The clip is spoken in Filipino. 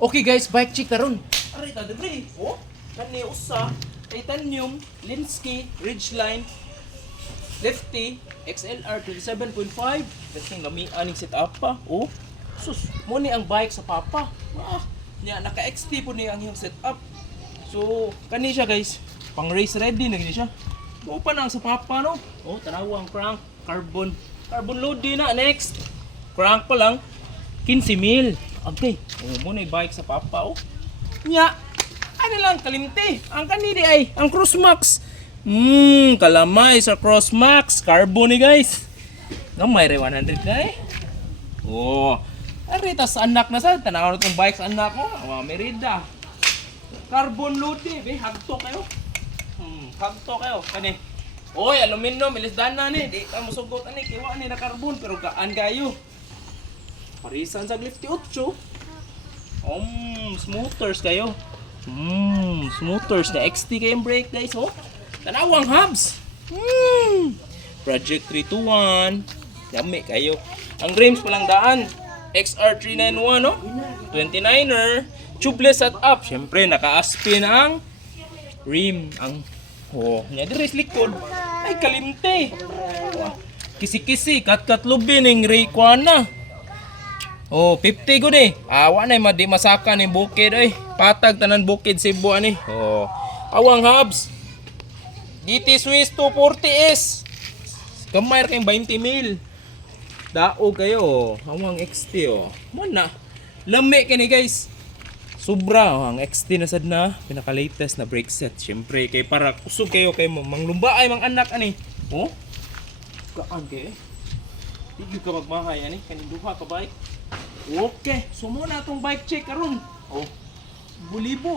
Okay guys, bike check karon. Aray ta dre. Oh, kani usa titanium, Linsky, Ridgeline, Lefty, XLR 27.5. Kasing lamian ning setup pa. Oh, sus, mo ni ang bike sa papa. Nya naka-XT po ni ang iyang setup. So, kani siya guys, pang race ready na gini siya. Mo pa nang sa papa no. Oh, tanawa ang crank, carbon load din na next. Crank pa lang 15,000. Okay, mo na bike sa papa oh. Nya, ano lang kalimti. Ang kanidi ay ang Crossmax. Kalamay sa Crossmax, carbon ni guys. Gamay re 100 na eh. Oh, arita sa anak na sa tanaw na tong bike sa anak ko. Merida. Carbon load be, hagto kayo. Hagto kayo kani. Oy, aluminum, ilisdan na ni. Di ka musugot ani kiwa ni na carbon pero gaan kayo. Parisan sa Lefty 8. Smoothers kayo. Smoothers na XT kayong brake guys oh. Tanawang hubs. Project 321. Yami kayo. Ang rims palang daan. XR391 no? 29er. Tubeless at up. Siyempre naka-aspin ang rim. Ang nya dire likod. Ay kalimte. Kisi-kisi kat-kat lubin ning Rayquana. 50 gud eh. Awa na madi masaka ni bukid ay. Patag tanan bukid Cebu ani. Awang hubs. GT Swiss 240S. Gamay kayong 20,000. Daog kayo. Awang XT oh. Mo na. Lami kini guys. Sobra ang XT na sad na pinaka-latest na brake set. Syempre kay para kusog kayo kay manglumba ay mang anak ani. Oh. Kaan kay. Di ka magmahay ani kaning duha ka bike. Okay, so muna itong bike check karon. Bulibo.